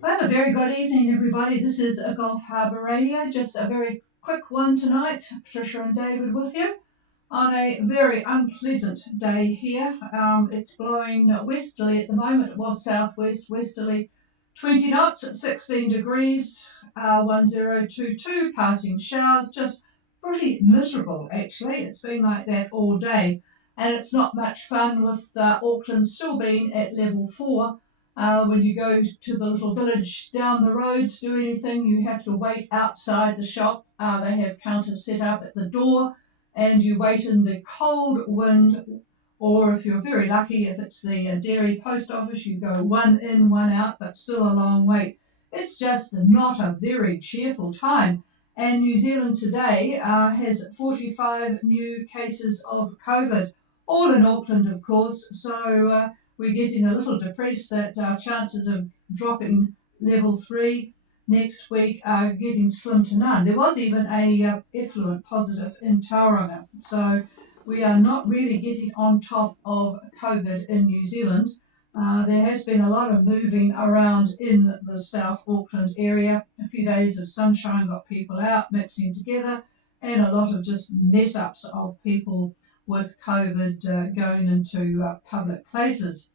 Well, a very good evening, everybody. This is a Gulf Harbour Radio. Just a very quick one tonight. Patricia and David with you on a very unpleasant day here. It's blowing westerly at the moment. It was southwest westerly, 20 knots at 16 degrees, 1022, passing showers. Just pretty miserable, actually. It's been like that all day. And it's not much fun with Auckland still being at level 4. When you go to the little village down the road to do anything, you have to wait outside the shop. They have counters set up at the door, and you wait in the cold wind, or if you're very lucky, if it's the dairy post office, you go one in, one out, but still a long wait. It's just not a very cheerful time. And New Zealand today has 45 new cases of COVID, all in Auckland, of course, so we're getting a little depressed that our chances of dropping level 3 next week are getting slim to none. There was even a effluent positive in Tauranga, so we are not really getting on top of COVID in New Zealand. There has been a lot of moving around in the South Auckland area. A few days of sunshine got people out mixing together, and a lot of just mess-ups of people with COVID going into public places.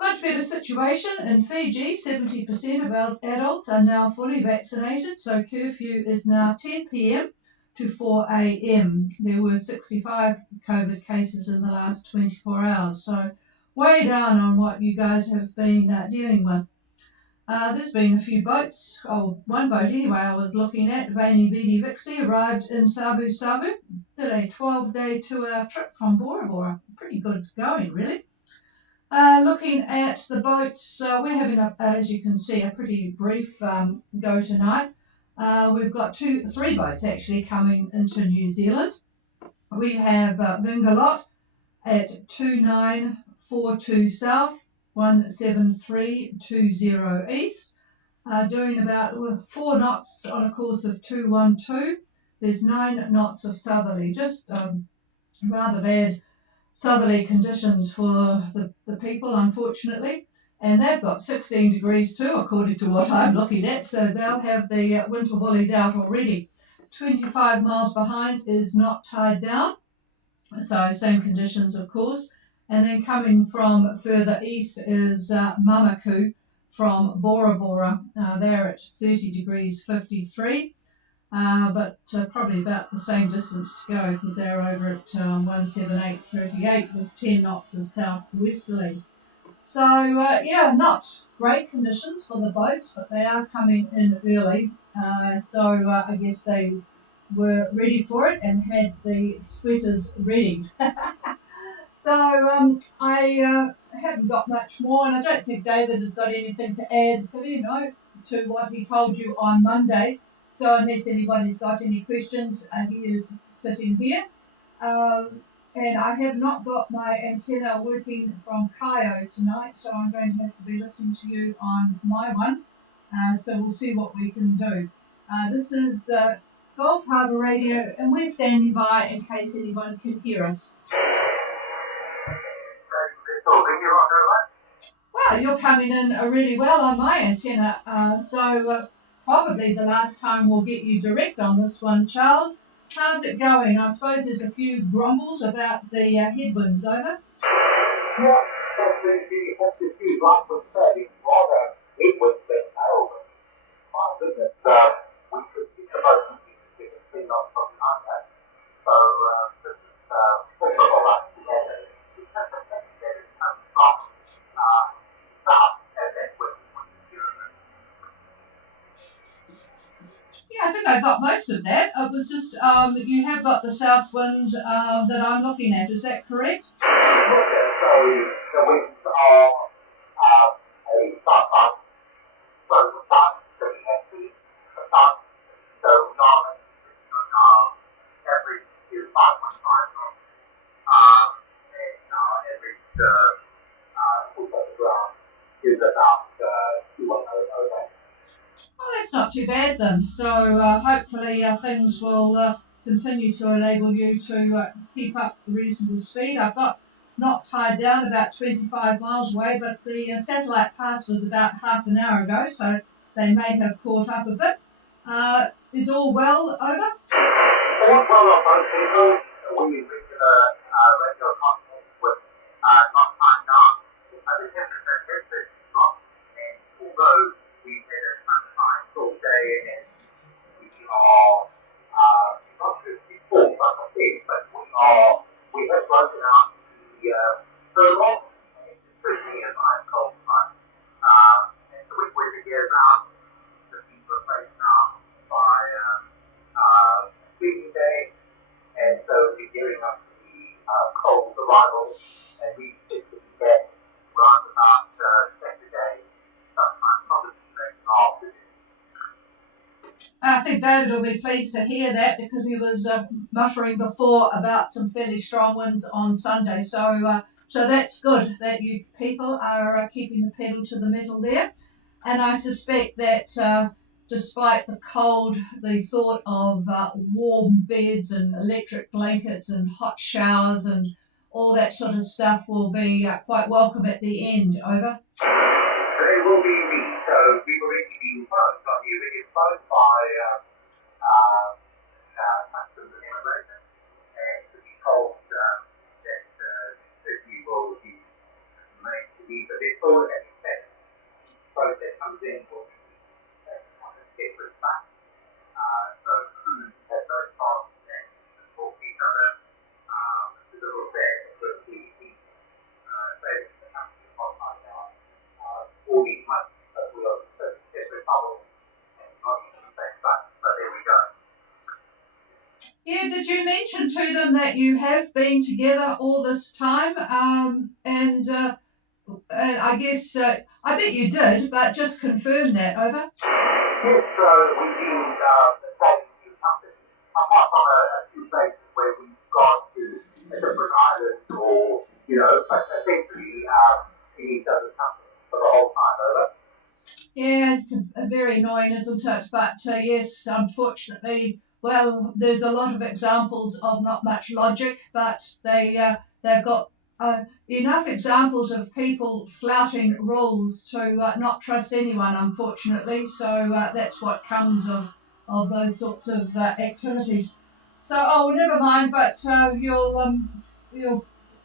Much better situation in Fiji. 70% of adults are now fully vaccinated, so curfew is now 10 p.m. to 4 a.m. There were 65 COVID cases in the last 24 hours, so way down on what you guys have been dealing with. There's been a few boats, one boat anyway I was looking at, Vaini Vidi Vixie, arrived in Savu Savu, did a 12-day 2-hour trip from Bora Bora. Pretty good going, really. Looking at the boats, we're having, as you can see, a pretty brief go tonight. We've got 3 boats actually coming into New Zealand. We have Vingalot at 2942 South, 17320 East, doing about 4 knots on a course of 212. There's 9 knots of southerly, just rather bad southerly conditions for the people, unfortunately. And they've got 16 degrees too, according to what I'm looking at, so they'll have the winter woolies out already. 25 miles behind is not tied down, so same conditions, of course. And then coming from further east is Mamaku from Bora Bora. They're at 30 degrees 53, but probably about the same distance to go because they're over at 178.38 with 10 knots of southwesterly. So, not great conditions for the boats, but they are coming in early. So I guess they were ready for it and had the sweaters ready. So I haven't got much more, and I don't think David has got anything to add, to what he told you on Monday. So unless anybody's got any questions, he is sitting here. And I have not got my antenna working from Kaio tonight, so I'm going to have to be listening to you on my one. So we'll see what we can do. This is Gulf Harbour Radio, and we're standing by in case anyone can hear us. Well, you're coming in really well on my antenna, so probably the last time we'll get you direct on this one, Charles. How's it going? I suppose there's a few grumbles about the headwinds, over. Yeah, the few grumbles fairly rather headwinds than tailwinds. My goodness, we could be supposed to get a 3 knots from behind that. So this is possible that we had a Yeah, I think I got most of that. It was just you have got the south wind that I'm looking at. Is that correct? So the winds are a start up. So the start is pretty heavy. The start so not every 5.5 knots. And every foot on the ground is about 210. Well, that's not too bad then. So hopefully things will continue to enable you to keep up reasonable speed. I've got not tied down, about 25 miles away, but the satellite pass was about half an hour ago, so they may have caught up a bit. Is all well over? All well on both people. We regular radio contact with not signed on. The temperature has been dropped, and although we've had a sunshine all day and we are not just before, like I said, but we have broken out the thermal, especially in ice cold front. And the week weather here is out, the being replaced now by sleeping day, and so we're gearing up for the cold arrival, and we expect to be back around about Saturday, sometime probably late in the afternoon. I think David will be pleased to hear that because he was muttering before about some fairly strong winds on Sunday. So that's good that you people are keeping the pedal to the metal there. And I suspect that despite the cold, the thought of warm beds and electric blankets and hot showers and all that sort of stuff will be quite welcome at the end. Over. They will be indeed. So we've already been phoned. So we've already phoned by customs and immigration, and to be told that we will be made to leave the vessel, and if that process comes in, will be on a separate bus. So crews have those tasks and talk to each other. It's a little sad, but we saving the company cost right now all these months, but we are separate bubbles and not even the same bus. So there we go. Yeah, did you mention to them that you have been together all this time? And I guess, I bet you did, but just confirm that, over. Yes, so we've been staying in new companies, apart from a few places where we've gone to a different island or, but essentially in each other's companies for the whole time, over. Yeah, it's very annoying, isn't it? But yes, unfortunately, well, there's a lot of examples of not much logic, but they've got enough examples of people flouting rules to not trust anyone, unfortunately. So that's what comes of those sorts of activities. So, never mind. But you'll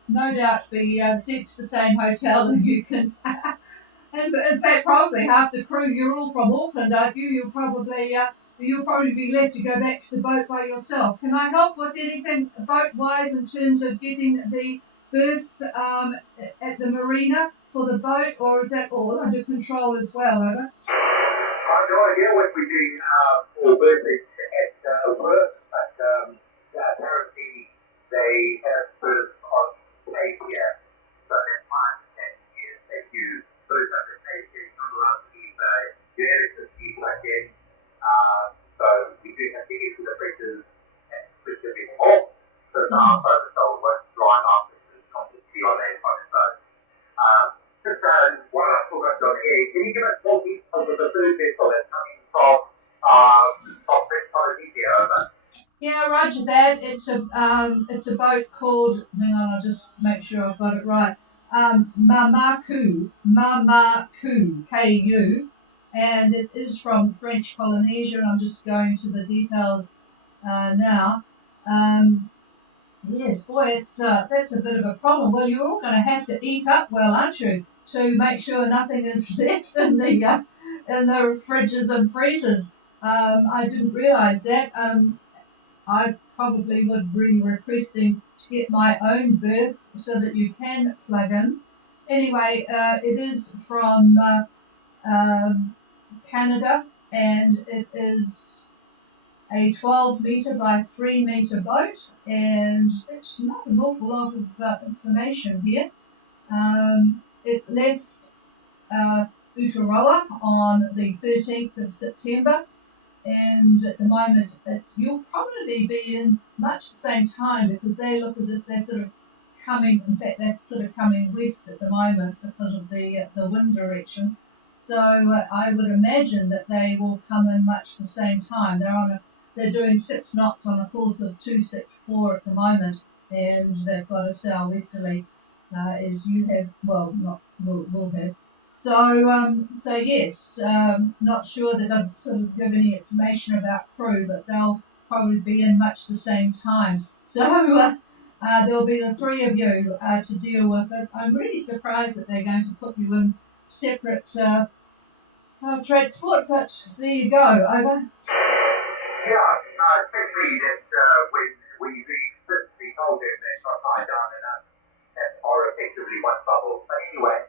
no doubt be sent to the same hotel, and you can. And in fact, probably half the crew, you're all from Auckland, aren't you? You'll probably be left to go back to the boat by yourself. Can I help with anything boat-wise in terms of getting the berth at the marina for the boat, or is that all under control as well, over? I have no idea what we're doing for birthdays at work, but apparently they have births on pay here. So that's my understanding is that you birth under pay here. You're not allowed to leave your electricity like that. So we do have to get to the pressures and switch a bit more. So now photosol won't dry off because it's completely on that photosol. Just while I still got on air, can you give us more details of the third vessel that's coming from French Polynesia over? Yeah, roger that. It's a boat called. Hang on, I'll just make sure I've got it right. Mamaku, Ku, and it is from French Polynesia. And I'm just going to the details now. Yes, boy, that's a bit of a problem. Well, you're all going to have to eat up well, aren't you, to make sure nothing is left in the fridges and freezers. I didn't realise that. I probably would be requesting to get my own berth so that you can plug in. Anyway, it is from Canada, and it is a 12-metre by 3-metre boat, and that's not an awful lot of information here. It left Utaroa on the 13th of September, and at the moment you'll probably be in much the same time because they look as if they're sort of coming, in fact they're sort of coming west at the moment because of the wind direction. So I would imagine that they will come in much the same time. They're doing 6 knots on a course of 264 at the moment, and they've got a southwesterly. as you have, well, not will have. So yes, not sure, that doesn't sort of give any information about crew, but they'll probably be in much the same time. So there'll be the three of you to deal with it. I'm really surprised that they're going to put you in separate transport, but there you go. Over. Yeah, especially that we explicitly told them that upside down and are effectively one bubble. But anyway,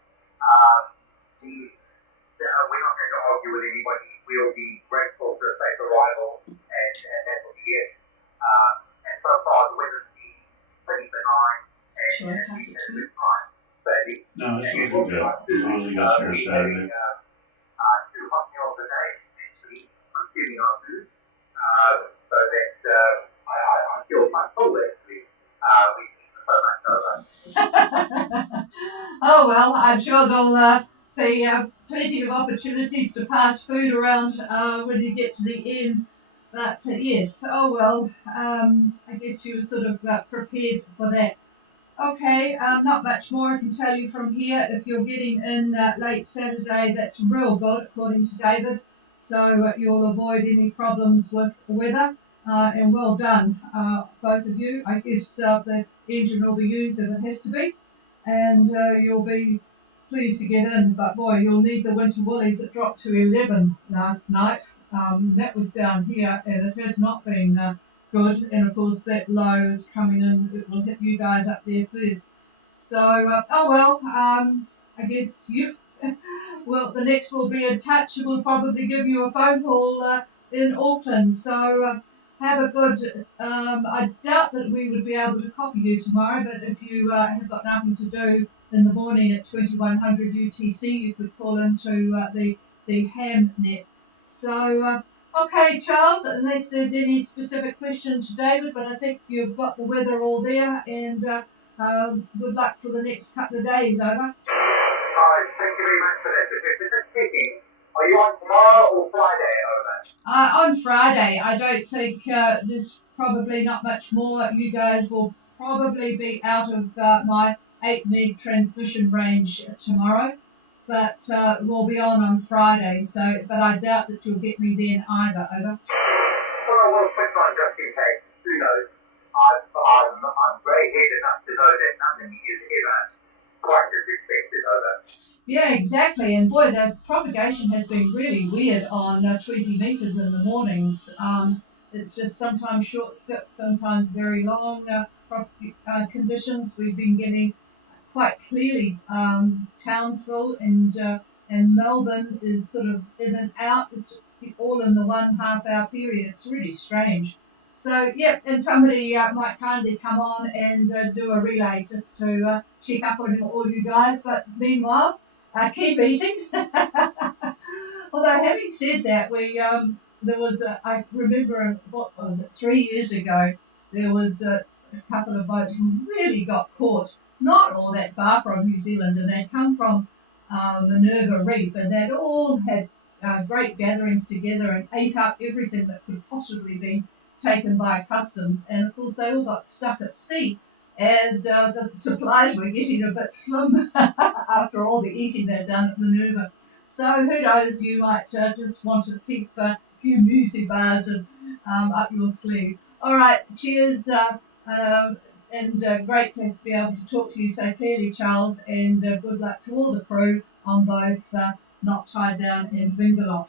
we're not going to argue with anybody. We'll be grateful for a safe arrival, and that will be it. And so far, the weather's been pretty benign, and Shall I we've pass it had a to you? good time. But No, it's looking good. As long as it gets here Saturday. 2 hot meals a day, essentially, consuming our food. So that I feel quite full, actually. We've eaten so much over. Oh well, I'm sure there'll be plenty of opportunities to pass food around when you get to the end. But yes, oh well, I guess you were sort of prepared for that. Okay, not much more I can tell you from here. If you're getting in late Saturday, that's real good, according to David. So you'll avoid any problems with weather. And well done, both of you. I guess the engine will be used if it has to be. And you'll be pleased to get in. But boy, you'll need the winter woolies. It dropped to 11 last night. That was down here, and it has not been good. And of course, that low is coming in. It will hit you guys up there first. So, oh well, I guess you. Well, the next will be in touch. We'll probably give you a phone call in Auckland. So have a good. I doubt that we would be able to copy you tomorrow, but if you have got nothing to do in the morning at 2100 UTC, you could call into the ham net. So. Okay, Charles, unless there's any specific question to David, but I think you've got the weather all there, and good luck for the next couple of days, over. All right, thank you very much for that. Just checking, are you on tomorrow or Friday, over? On Friday. I don't think there's probably not much more. You guys will probably be out of my 8 meg transmission range tomorrow. But we'll be on Friday, but I doubt that you'll get me then either, over. Well, we'll switch on just in case. Who knows? I'm grey-haired enough to know that nothing is ever quite as expected, over. Yeah, exactly. And boy, the propagation has been really weird on 20 metres in the mornings. It's just sometimes short skips, sometimes very long conditions. We've been getting quite clearly Townsville and Melbourne is sort of in and out. It's all in the 1.5 hour period. It's really strange. So yeah, and somebody might kindly come on and do a relay just to check up on all you guys. But meanwhile, keep eating. Although having said that, there was I remember what was it 3 years ago, there was a couple of boats who really got caught not all that far from New Zealand, and they'd come from Minerva Reef, and they'd all had great gatherings together and ate up everything that could possibly be taken by customs, and of course they all got stuck at sea, and the supplies were getting a bit slim after all the eating they'd done at Minerva. So who knows, you might just want to keep a few muesli bars and, up your sleeve. All right, cheers. And great to be able to talk to you so clearly, Charles, and good luck to all the crew on both Not Tied Down and Vingalot.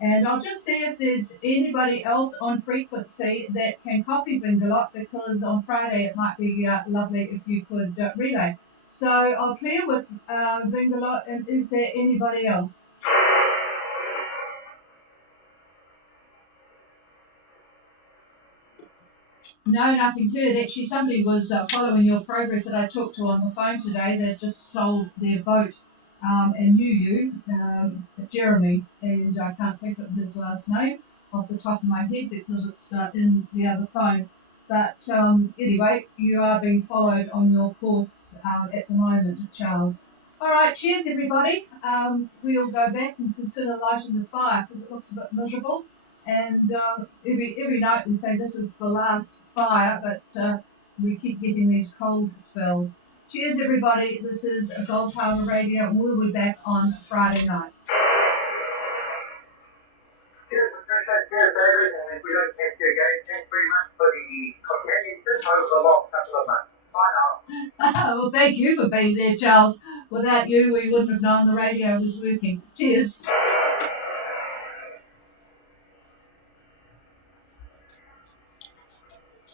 And I'll just see if there's anybody else on frequency that can copy Vingalot, because on Friday it might be lovely if you could relay. So I'll clear with Vingalot, and is there anybody else? No, nothing heard. Actually, somebody was following your progress that I talked to on the phone today. They just sold their boat and knew you, Jeremy, and I can't think of his last name off the top of my head because it's in the other phone. But anyway, you are being followed on your course at the moment, Charles. All right, cheers, everybody. We'll go back and consider lighting the fire because it looks a bit miserable. And every night we say this is the last fire, but we keep getting these cold spells. Cheers, everybody. This is Gulf Harbour Radio, and we'll be back on Friday night. Cheers, Patricia. Cheers, David. And if we don't catch you again, thanks very much for the companionship over the last couple of months. Bye now. Well, thank you for being there, Charles. Without you, we wouldn't have known the radio was working. Cheers.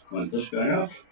When's this going off?